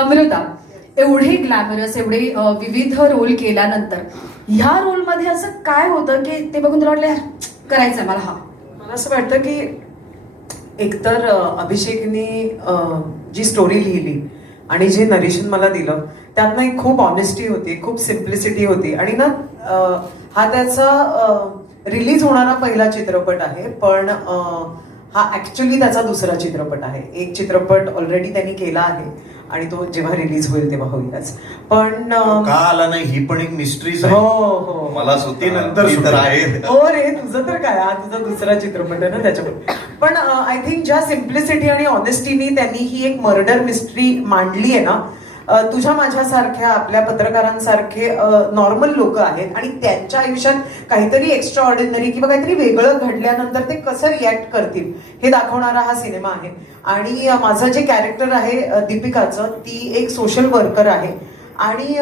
अमृता एवढे ग्लॅमरस एवढे विविध रोल केल्यानंतर ह्या रोलमध्ये असं काय होतं की ते बघून तुला वाटलं करायचंय मला हा. मला असं वाटतं की एकतर अभिषेकने जी स्टोरी लिहिली आणि जे नरेशन मला दिलं त्यात ना एक खूप ऑनेस्टी होती खूप सिम्प्लिसिटी होती आणि ना हा त्याचा रिलीज होणारा पहिला चित्रपट आहे पण हा ॲक्च्युली त्याचा दुसरा चित्रपट आहे. एक चित्रपट ऑलरेडी त्यांनी केला आहे. आणि तो जेव्हा रिलीज होईल तेव्हा होईलच. पण का आला नाही ही पण एक मिस्ट्रीज हो आहे. हो मला सुट्टी नंतर. आहे. हो रे तुझं तर काय? हा तुझा दुसरा चित्रपट आहे ना त्याच्यामुळे. पण आय थिंक ज्या सिम्प्लिसिटी आणि ऑनेस्टीनी त्यांनी ही एक मर्डर मिस्ट्री मांडली आहे ना तुझ्या माझ्यासारख्या आपल्या पत्रकारांसारखे नॉर्मल लोक आहेत आणि त्यांच्या आयुष्यात काहीतरी एक्स्ट्रा ऑर्डिनरी किंवा काहीतरी वेगळं घडल्यानंतर ते कसं रिॲक्ट करतील हे दाखवणारा हा सिनेमा आहे. आणि माझं जे कॅरेक्टर आहे दीपिकाचं ती एक सोशल वर्कर आहे. आणि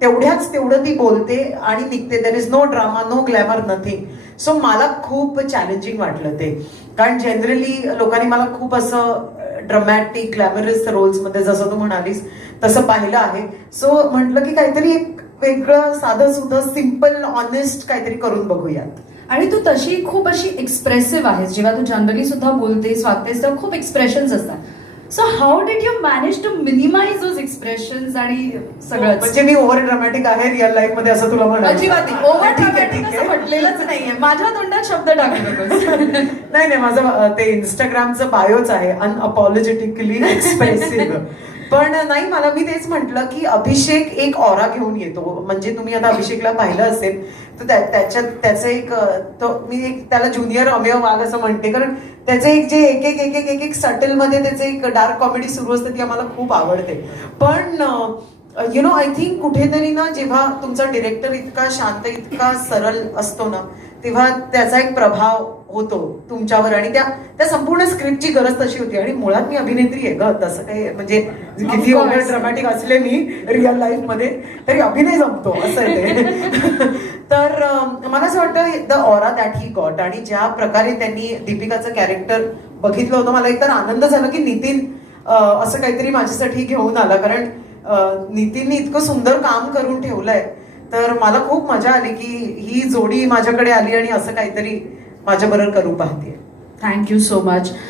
तेवढ्याच तेवढं ती बोलते आणि निघते. There is no drama no glamour nothing so मला खूप चॅलेंजिंग वाटलं ते. कारण जनरली लोकांनी मला खूप असं ड्रमॅटिक ग्लॅमरस रोल्समध्ये जसं तू म्हणालीस तसं पाहिलं आहे. सो म्हटलं की काहीतरी एक वेगळं साधं सुधं सिंपल ऑनेस्ट काहीतरी करून बघूयात. आणि तू तशी खूप अशी एक्सप्रेसिव्ह आहेस. जेव्हा तू जनरली सुद्धा बोलतेस वागतेस तेव्हा खूप एक्सप्रेशन्स असतात. So how did you manage to minimise those expressions आणि सगळं म्हणजे मी ओव्हर ड्रामॅटिक आहे रिअल लाईफमध्ये असं तुला म्हणायचं. अजिबात ओव्हर ठीक असं. म्हटलेलंच नाहीये. माझ्या तोंडात शब्द टाकू नकोस नाही नाही माझं ते इंस्टाग्रामचं बायोच आहे. अनअपॉलॉजेटिकली एक्सप्रेसिव्ह पण नाही मला मी तेच म्हटलं की अभिषेक एक ऑरा घेऊन येतो. म्हणजे तुम्ही आता अभिषेकला पाहिलं असेल तर त्याच्यात त्याचं एक तो मी एक त्याला ज्युनियर अमेय वाघ असं म्हणते. कारण त्याचं एक जे एक एक एक एक एक सटलमध्ये त्याचं एक डार्क कॉमेडी सुरू असते ती आम्हाला खूप आवडते. पण यु नो आय थिंक कुठेतरी ना जेव्हा तुमचा डिरेक्टर इतका शांत इतका सरळ असतो ना तेव्हा त्याचा एक प्रभाव होतो तुमच्यावर आणि त्या त्या संपूर्ण स्क्रिप्टची गरज तशी होती. आणि मुळात मी अभिनेत्री आहे ग तसं काही म्हणजे किती. ओव्हर ड्रामॅटिक असले मी रिअल लाईफमध्ये तरी अभिनय जमतो असं आहे ते. तर मला असं वाटतं the aura that he got आणि ज्या प्रकारे त्यांनी दीपिकाचं कॅरेक्टर बघितलं होतं मला एकतर आनंद झाला की नितीन असं काहीतरी माझ्यासाठी घेऊन आला. कारण नितीनने इतकं सुंदर काम करून ठेवलंय. तर मला खूप मजा आली की ही जोडी माझ्याकडे आली आणि असं काहीतरी माझ्याबरोबर करू पाहते थँक्यू सो मच